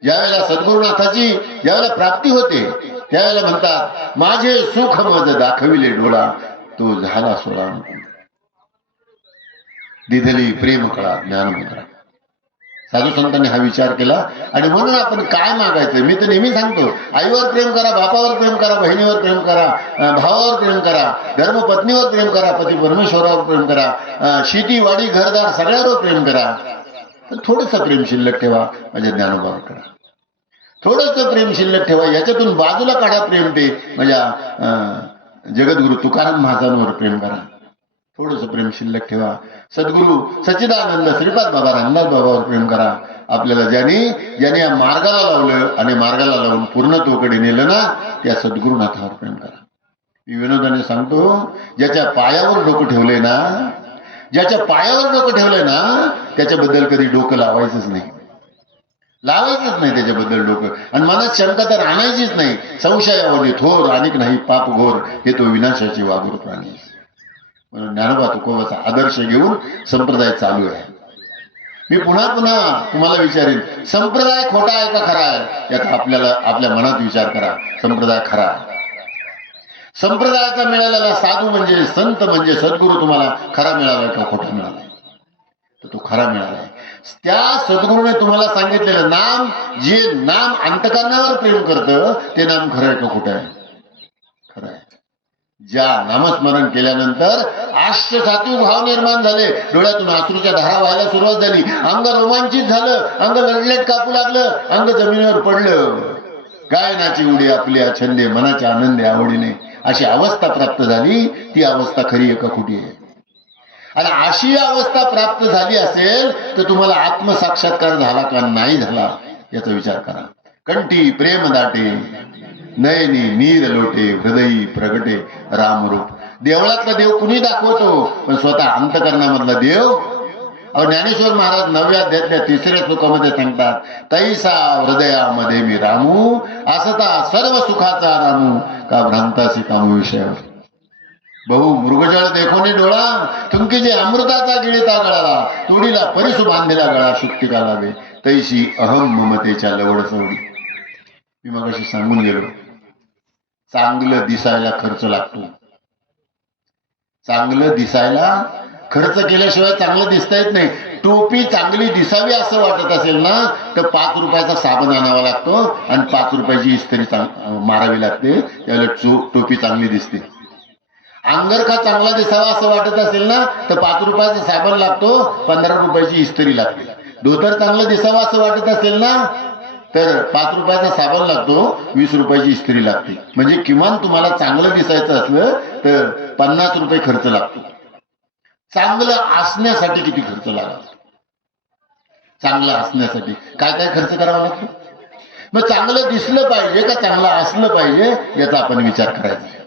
ज्यावेळेला सद्गुरुनाथाची ज्यावेळेला प्राप्ती होते त्यावेळेला म्हणतात, माझे सुख मज दाखविले डोळा, तो झाला सोळा, दिधली प्रेम कळा ज्ञानमुद्रा. साधू संतांनी हा विचार केला. आणि म्हणून आपण काय मागायचं, मी तर नेहमी सांगतो, आईवर प्रेम करा, बापावर प्रेम करा, बहिणीवर प्रेम करा, भावावर प्रेम करा, धर्मपत्नीवर प्रेम करा, पती परमेश्वरावर प्रेम करा, शेती वाडी घरदार सगळ्यावर प्रेम करा. पण थोडंसं प्रेम शिल्लक ठेवा माझ्या ज्ञानोबावर करा, थोडंसं प्रेम शिल्लक ठेवा, याच्यातून बाजूला काढा प्रेम, ते माझ्या जगद्गुरु तुकाराम महाराजांवर प्रेम करा, थोडंसं प्रेम शिल्लक ठेवा. सद्गुरु सच्चिदानंद श्रीपाद बाबा रामदास बाबावर प्रेम करा. आपल्याला ज्यांनी या मार्गाला लावलं आणि मार्गाला लावून पूर्णत्वाकडे नेलं ना, त्या सद्गुरुनाथावर प्रेम करा. मी विनोदाने सांगतो, ज्याच्या पायावर डोकं ठेवलंय ना, ज्याच्या पायावर डोकं ठेवलंय ना, त्याच्याबद्दल कधी डोकं लावायचंच नाही त्याच्याबद्दल डोकं. आणि मनात शंका तर आणायचीच नाही. संशयावधी थोर अनेक नाही पाप घोर, हे तो विनाशाची वाघूर प्राणी. म्हणून ज्ञानोबा तुकोबाचा आदर्श घेऊन संप्रदाय चालू आहे. मी पुन्हा तुम्हाला विचारेन, संप्रदाय खोटा आहे का खरा आहे, याचा आपल्या मनात विचार करा. संप्रदाय खरा आहे. संप्रदायाचा मिळालेला साधू म्हणजे संत म्हणजे सद्गुरू तुम्हाला खरा मिळाला का खोटा मिळाला? तर तो खरा मिळालाय. त्या सद्गुरूने तुम्हाला सांगितलेलं नाम, जे नाम अंतकरणावर प्रेम करतं ते नाम खरं आहे का खोटं आहे? खरं आहे. ज्या नामस्मरण केल्यानंतर आश्चर्यसात्विक भाव निर्माण झाले, डोळ्यातून अश्रूच्या धारा व्हायला सुरुवात झाली, अंग रोमांचित झालं, अंग लढलेट कापू लागलं, अंग जमिनीवर पडलं, गायनाची उडी आपल्या छंदे मनाच्या आनंदे आवडीने अशी अवस्था प्राप्त झाली. ती अवस्था खरी आहे का खोटी आहे? आणि अशी अवस्था प्राप्त झाली असेल तर तुम्हाला आत्मसाक्षात्कार झाला का नाही झाला याचा विचार करा. कंठी प्रेम दाटे, नयनी नीर लोटे, हृदयी प्रगटे रामरूप. देवळातला देव कुणी दाखवतो, पण स्वतः अंतकरणामधला देव. ज्ञानेश्वर महाराज 9व्या अध्यायातल्या 3ऱ्या श्लोकामध्ये सांगतात, तैसा हृदयामध्ये मी रामू, असता सर्व सुखाचा रामू, का भ्रांतासी कामू विषयावर. बहु मृगजळ देखोनी डोळा, तुमकी जे अमृताचा गिळता गळाला, तोडीला परिसु बांधलेला गळा शुक्ती का लावे, तैशी अहम ममतेच्या लवड सवडी. मी मगाशी सांगून गेलो, चांगलं दिसायला खर्च लागतो. चांगलं दिसायला खर्च केल्याशिवाय चांगलं दिसता येत नाही. टोपी चांगली दिसावी असं वाटत असेल ना, तर 5 रुपयाचा साबण आणावा लागतो आणि 5 रुपयाची इस्त्री मारावी लागते, त्यावेळेला टोपी चांगली दिसते. अंगरखा चांगला दिसावा असं वाटत असेल ना तर 5 रुपयाचा साबण लागतो, 15 रुपयाची इस्त्री लागते. धोतर चांगलं दिसावं असं वाटत असेल ना तर 5 रुपयाचा साबण लागतो, 20 रुपयाची इस्त्री लागते. म्हणजे किमान तुम्हाला चांगलं दिसायचं असलं तर 50 रुपये खर्च लागतो. चांगलं असण्यासाठी किती खर्च लागतो? चांगलं असण्यासाठी काय काय खर्च करावा लागतो? मग चांगलं दिसलं पाहिजे का चांगलं असलं पाहिजे याचा आपण विचार करायचा.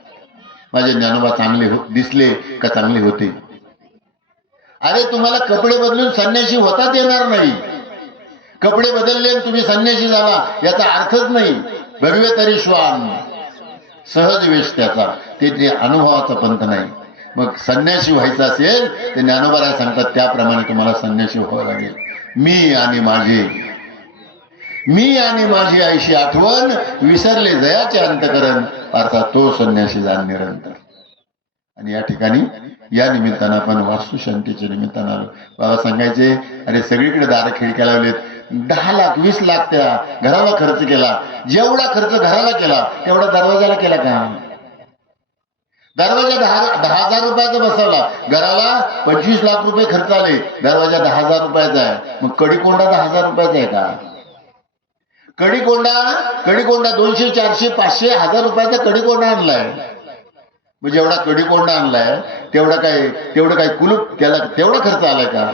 माझे ज्ञानोबा चांगले दिसले का चांगले होते? अरे तुम्हाला कपडे बदलून संन्यासी होताच येणार नाही. कपडे बदलले तुम्ही संन्यासी झाला याचा अर्थच नाही. भगवे तरी श्वान सहज वेश त्याचा, ते अनुभवाचा पंथ नाही. मग संन्यासी व्हायचं असेल ते ज्ञानोबा सांगतात त्याप्रमाणे तुम्हाला संन्यासी व्हावं लागेल. मी आणि माझी आईशी आठवण विसरले जयाचे अंतकरण, अर्थात तो संन्यासी जाण निरंतर. आणि या ठिकाणी या निमित्तानं आपण वास्तुशांतीच्या निमित्तानं आलो. बाबा सांगायचे अरे सगळीकडे दार खिडक्या लावलेत, 10 लाख 20 लाख त्या घराला खर्च केला. जेवढा खर्च घराला केला तेवढा दरवाजाला केला का? दरवाजा 10,000 रुपयाचा बसवला, घराला 25 लाख रुपये खर्च आले, दरवाजा 10,000 रुपयाचा आहे. मग कडीकोंडा 10,000 रुपयाचा आहे का? कडीकोंडा 200 400 500 1000 रुपयाचा कडीकोंडा आणलाय. म्हणजे एवढा कडीकोंडा आणलाय तेवढं काय कुलूप त्याला तेवढा खर्च आलाय का?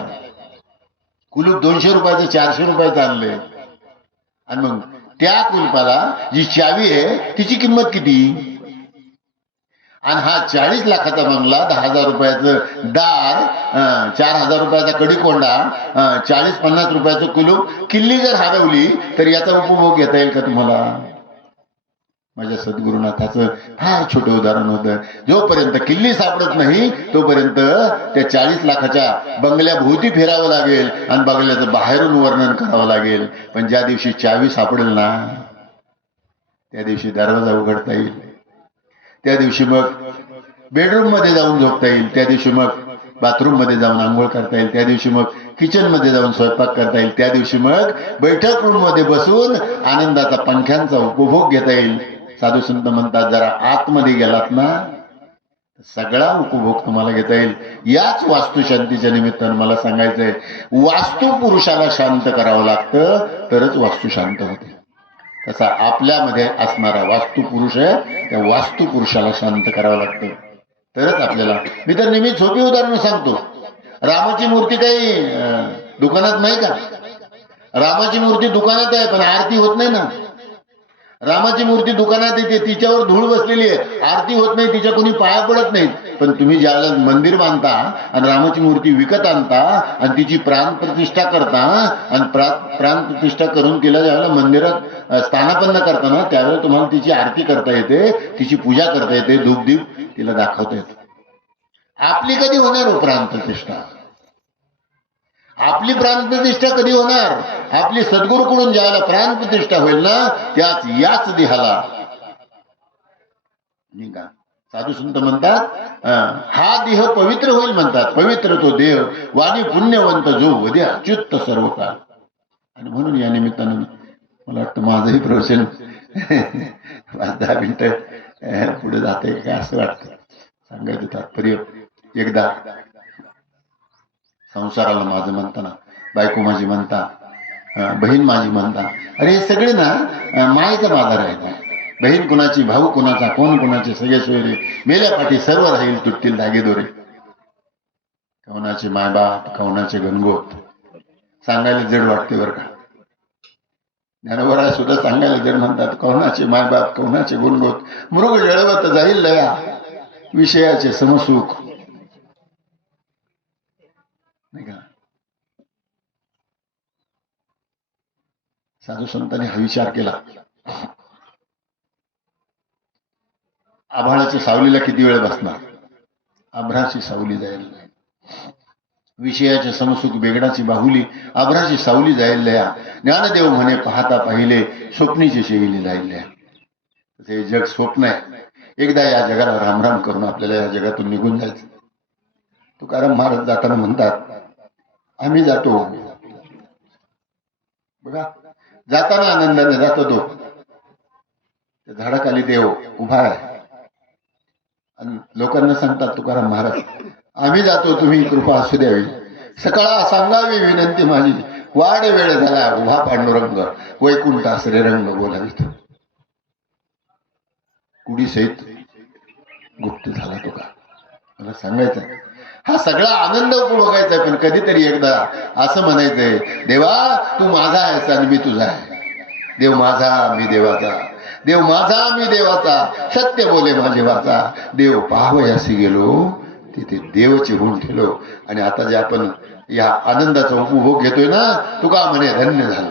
कुलूप 200 रुपयाचं 400 रुपयाचं आणलंय. आणि मग त्या कुलपाला जी चावी आहे तिची किंमत किती? आणि हा 40 लाखाचा बंगला, 10,000 रुपयाचं दार, 4,000 रुपयाचा कडीकोंडा, 40-50 रुपयाचं कुलूप, किल्ली जर हरवली तर याचा उपभोग घेता येईल का तुम्हाला? माझ्या सद्गुरुनाथाचं फार छोटं उदाहरण होतं. जोपर्यंत किल्ली सापडत नाही तोपर्यंत त्या 40 लाखाच्या बंगल्याभोवती फिरावं लागेल आणि बंगल्याचं बाहेरून वर्णन करावं लागेल. पण ज्या दिवशी चावी सापडेल ना त्या दिवशी दरवाजा उघडता येईल, त्या दिवशी मग बेडरूम मध्ये जाऊन झोपता येईल, त्या दिवशी मग बाथरूम मध्ये जाऊन आंघोळ करता येईल, त्या दिवशी मग किचन मध्ये जाऊन स्वयंपाक करता येईल, त्या दिवशी मग बैठक रूम मध्ये बसून आनंदाचा पंख्यांचा उपभोग घेता येईल. साधू संत म्हणतात जरा आतमध्ये गेलात ना सगळा उपभोग तुम्हाला घेता येईल. याच वास्तुशांतीच्या निमित्तानं मला सांगायचंय, वास्तू पुरुषाला शांत करावं लागतं तरच वास्तू शांत होते. तसा आपल्यामध्ये असणारा वास्तू पुरुष आहे, त्या वास्तू पुरुषाला शांत करावं लागतं तरच आपल्याला. मी तर नेहमी सोपी उदाहरण सांगतो. रामाची मूर्ती काही दुकानात नाही का? रामाची मूर्ती दुकानात आहे पण आरती होत नाही ना. रामाची मूर्ती दुकानात येते, तिच्यावर धूळ बसलेली आहे, आरती होत नाही, तिच्या कोणी पाया पडत नाहीत. पण तुम्ही ज्याला मंदिर बांधता आणि रामाची मूर्ती विकत आणता आणि तिची प्राणप्रतिष्ठा करता आणि प्राणप्रतिष्ठा करून तिला ज्यावेळेला मंदिरात स्थानापन्न करताना त्यावेळेला तुम्हाला तिची आरती करता येते, तिची पूजा करता येते, धूपदीप तिला दाखवता येते. आपली कधी होणार हो प्राणप्रतिष्ठा? आपली प्राणप्रतिष्ठा कधी होणार? आपली सद्गुरूकडून ज्यावेळेला प्राणप्रतिष्ठा होईल ना याच देहाला नाही का? साधू संत म्हणतात हा देह पवित्र होईल म्हणतात. पवित्र तो देह वाणी पुण्यवंत जो वदे अच्युत सर्व काळ. आणि म्हणून या निमित्तानं मला वाटतं माझंही प्रवचन 5-10 मिनिटं पुढे जाते का असं वाटतं. सांगायचं तात्पर्य, एकदा संसाराला माझं म्हणताना, बायको माझी म्हणता, बहीण माझी म्हणता, अरे हे सगळे ना मायेचा बाजार आहे. बहीण कुणाची, भाऊ कुणाचा, कोण कुणाचे, सगळे सोयरे मेल्या पाठी सर्व राहील, तुटतील धागे दोरे. कवनाचे मायबाप, कवनाचे गणगोत. सांगायला जड वाटते बरं का. ज्ञानोबा सुद्धा सांगायला जड म्हणतात, कवनाचे मायबाप, कवनाचे गुणगोत, मृग जळवत जाईल लया, विषयाचे समसुख. नाही का? साधू संतांनी हा विचार केला, आभाळाच्या सावलीला किती वेळ बसणार? आभ्राची सावली जाईल. विषयाचे समसुख बेगडाची बाहुली, आभ्राची सावली जाईल लया. ज्ञानदेव म्हणे पाहता पाहिले, स्वप्नीची शेविली जाईल. हे जग स्वप्न आहे. एकदा या जगाला रामराम करून आपल्याला या जगातून निघून जायचं. तुकाराम महाराज जाताना म्हणतात, आम्ही जातो बघा, जाताना आनंदाने जातो. तो झाडाखाली देव उभा आहे आणि लोकांना सांगतात तुकाराम महाराज, आम्ही जातो, तुम्ही कृपा असू द्यावी, सकाळ सांगावी विनंती माझी, वाढ वेळ झाला उभा पांडुरंग, वैकुंठ आसरे रंग बोलावित. कुडी सहित गुप्त झाला तुका, मला सांगायचं हा सगळा आनंद उपभोगायचा आहे. पण कधीतरी एकदा असं म्हणायचंय, देवा तू माझा आहेस आणि मी तुझा आहे. देव माझा मी देवाचा, देव माझा मी देवाचा, सत्य बोले माझे वाचा. देव पाहावयासी गेलो, तिथे देव चिरून ठेवलो. आणि आता जे आपण या आनंदाचा उपभोग घेतोय ना, तुका म्हणे धन्य झालो,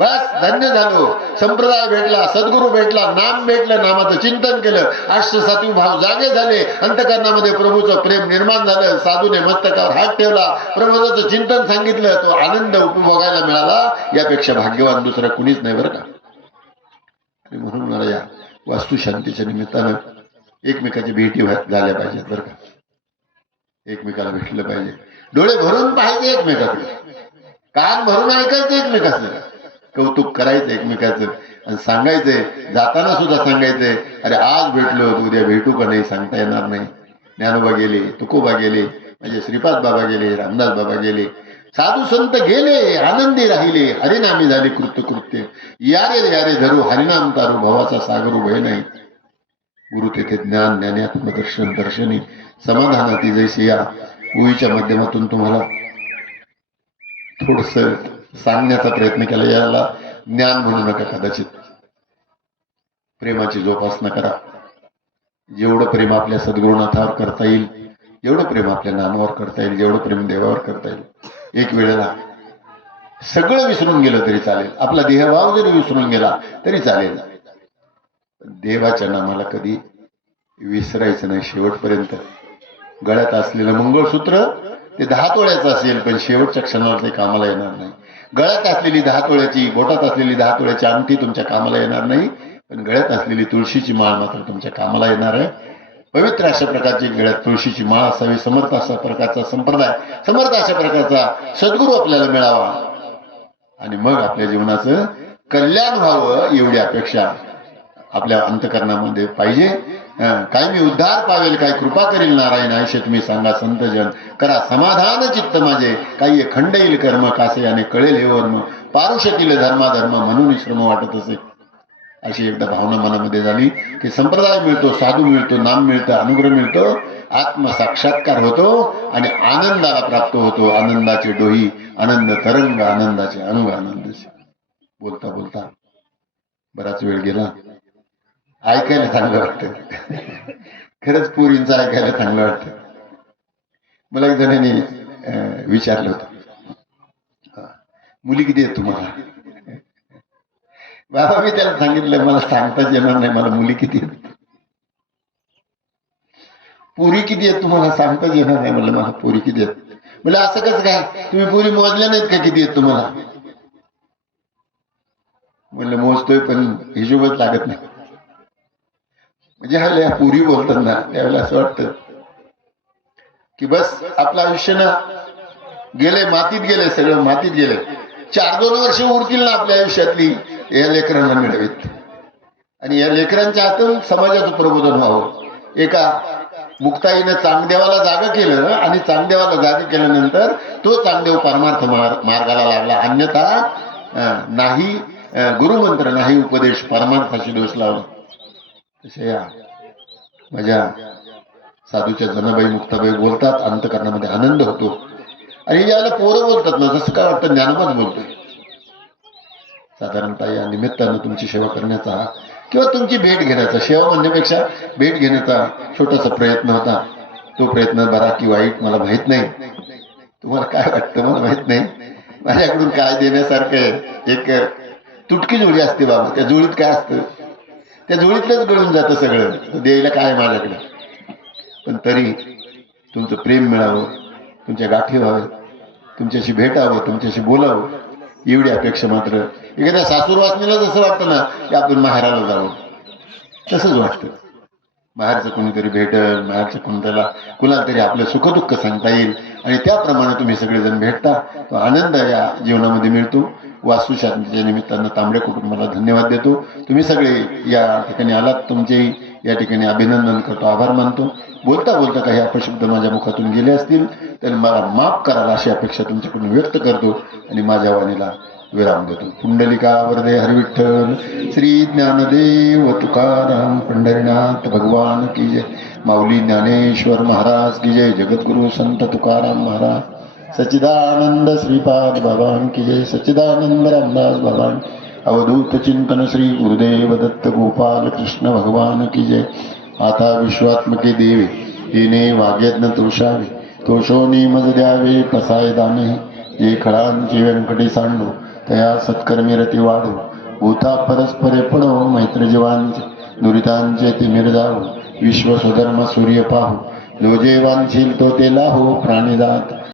बस धन्य झालो. संप्रदाय भेटला, सद्गुरू भेटला, नाम भेटलं, नामाचं चिंतन केलं, अष्टसात्विक भाव जागे झाले, अंतकरणामध्ये प्रभूचं प्रेम निर्माण झालं, साधूने मस्तकावर हात ठेवला, प्रभूचं चिंतन सांगितलं, तो आनंद उपभोगायला मिळाला. यापेक्षा भाग्यवान दुसरा कुणीच नाही बरं का. आणि म्हणून मला या वास्तुशांतीच्या निमित्तानं एकमेकाची भेटी झाल्या पाहिजेत बरं का. एकमेकाला भेटलं पाहिजे, डोळे भरून पाहायचे एकमेकाकडे, कान भरून ऐकायचं एकमेकाचं, कौतुक करायचं एकमेकाचं आणि सांगायचंय, जाताना सुद्धा सांगायचंय, अरे आज भेटलो, उद्या भेटू का नाही सांगता येणार नाही. ज्ञानोबा गेले, तुकोबा गेले, म्हणजे श्रीपाद बाबा गेले, रामदास बाबा गेले, साधू संत गेले, आनंदी राहिले, हरिनामी झाले कृत्य. यारे यारे धरू हरिनाम तारू, भवाचा सागर उभय नाही. गुरु तेथे ज्ञान, ज्ञानात्म दर्शन, दर्शनी समाधानाती. जैसे या ओळीच्या माध्यमातून तुम्हाला थोडस सांगण्याचा प्रयत्न केला, याला ज्ञान म्हणू नका, कदाचित प्रेमाची जोपासना करा. जेवढं प्रेम आपल्या सद्गुरुनाथावर करता येईल, जेवढं प्रेम आपल्या नामावर करता येईल, जेवढं प्रेम देवावर करता येईल. एक वेळेला सगळं विसरून गेलं तरी चालेल, आपला देहभाव जरी विसरून गेला तरी चालेल. देवाच्या नामाला कधी विसरायचं नाही शेवटपर्यंत. गळ्यात असलेलं मंगळसूत्र ते 10 तोळ्याचं असेल, पण शेवटच्या क्षणावर ते कामाला येणार नाही. गळ्यात असलेली 10 तोळ्याची, बोटात असलेली 10 तोळ्याची अंगठी तुमच्या कामाला येणार नाही, पण गळ्यात असलेली तुळशीची माळ मात्र तुमच्या कामाला येणार आहे. पवित्र अशा प्रकारची गळ्यात तुळशीची माळ असावी, समर्थ अशा प्रकारचा संप्रदाय, समर्थ अशा प्रकारचा सद्गुरू आपल्याला मिळावा, आणि मग आपल्या जीवनाचं कल्याण व्हावं एवढी अपेक्षा आपल्या अंतकरणामध्ये पाहिजे. काय मी उद्धार पावेल, काय कृपा करील नारायण, आयुष्य तुम्ही सांगा संतजन, करा समाधान चित्त माझे, काही खंड येईल कर्म, कासे याने कळेल हे वर्म, पारुषतील धर्माधर्म म्हणून श्रम वाटत असे. अशी एकदा भावना मनामध्ये झाली की संप्रदाय मिळतो, साधू मिळतो, नाम मिळतं, अनुग्रह मिळतो, आत्मसाक्षात्कार होतो आणि आनंदाला प्राप्त होतो. आनंदाचे डोही, आनंद तरंग, आनंदाचे अनुग आनंद. बोलता बोलता बराच वेळ गेला. ऐकायला चांगलं वाटतं, खरंच पुरींचं ऐकायला चांगलं वाटतं. मला एक जणांनी विचारलं होतं, मुली किती आहेत तुम्हाला? बाबा मी त्याला सांगितलं, मला सांगताच येणार नाही मला मुली किती आहेत. पुरी किती आहेत तुम्हाला? सांगताच येणार नाही म्हणलं मला पुरी किती आहेत. म्हणलं असं कसं काय, तुम्ही पुरी मोजल्या नाहीत का किती आहेत तुम्हाला? म्हणलं मोजतोय पण हिशोबच लागत नाही. म्हणजे हा पुरी बोलतात ना, त्यावेळेला असं वाटतं की बस आपलं आयुष्य ना गेले, मातीत गेले, सगळं मातीत गेले. 4-2 वर्ष उरतील ना आपल्या आयुष्यातली, या लेकरांना मिळावीत आणि या लेकरांच्या हातून समाजाचं प्रबोधन व्हावं. एका मुक्ताईनं चांगदेवाला जागा केलं आणि चांगदेवाला जागा केल्यानंतर तो चांगदेव परमार्थ मार्गाला लागला. अन्यथा नाही गुरुमंत्र, नाही उपदेश, परमार्थाशी दोष लावला. तसे या माझ्या साधूच्या जनाबाई, मुक्ताबाई बोलतात, अंतकरणामध्ये आनंद होतो. आणि याला पोरं बोलतात ना, जसं काय वाटतं ज्ञानोबाच बोलतोय. साधारणतः या निमित्तानं तुमची सेवा करण्याचा किंवा तुमची भेट घेण्याचा, सेवा म्हणण्यापेक्षा भेट घेण्याचा छोटासा प्रयत्न होता. तो प्रयत्न बरा की वाईट मला माहित नाही. तुम्हाला काय वाटतं मला माहित नाही. माझ्याकडून काय देण्यासारखं आहे, एक तुटकी जोडी असते बाबा, त्या जोडीत काय असतं, त्या जोडीतलंच गळून जातं सगळं, द्यायला काय आहे माझ्याकडे. पण तरी तुमचं प्रेम मिळावं, तुमच्या गाठी व्हावं, तुमच्याशी भेटावं, तुमच्याशी बोलावं, एवढी अपेक्षा मात्र. एखाद्या सासूर वासनीला जसं वाटतं ना की आपण माहेराला जावं, तसंच वाटतं. बाहेरचं कोणीतरी भेटल, बाहेरचं कोणत्याला कुणाला तरी आपलं सुखदुःख सांगता येईल आणि त्याप्रमाणे तुम्ही सगळेजण भेटता. तो आनंद या जीवनामध्ये मिळतो. वास्तुशांतीच्या निमित्तानं तांबडे कुटुंबाला धन्यवाद देतो. तुम्ही सगळे या ठिकाणी आलात, तुमचेही या ठिकाणी अभिनंदन करतो, आभार मानतो. बोलता बोलता काही अपशब्द माझ्या मुखातून गेले असतील तर मला माफ कराल अशी अपेक्षा तुमच्याकडून व्यक्त करतो आणि माझ्या वाणीला विराम देतो. पुंडलिका वरदे हरिविठ्ठल. श्री ज्ञानदेव तुकाराम पंढरीनाथ भगवान की जय. माऊली ज्ञानेश्वर महाराज की जय. जगद्गुरु संत तुकाराम महाराज. सच्चिदानंद श्रीपाद बाबां की जय. सच्चिदानंद रामदास बाबां. अवधूत चिंतन श्री गुरुदेव दत्त गोपाल कृष्ण भगवान की जय. आता विश्वात्मके देवे येणे वाग्यज्ञ तोषावे. तोषोनी मज द्यावे पसाय दाने. जे खळांची व्यंकटी सांडो तया सत्कर्मी रती वाढो. भूता परस्परे पडो मैत्र जीवांचे. दुरितांचे तिमिर जावो. विश्व सुधर्म सूर्य पाहो. जो जे वांछील तो ते लाहो. प्राणीजात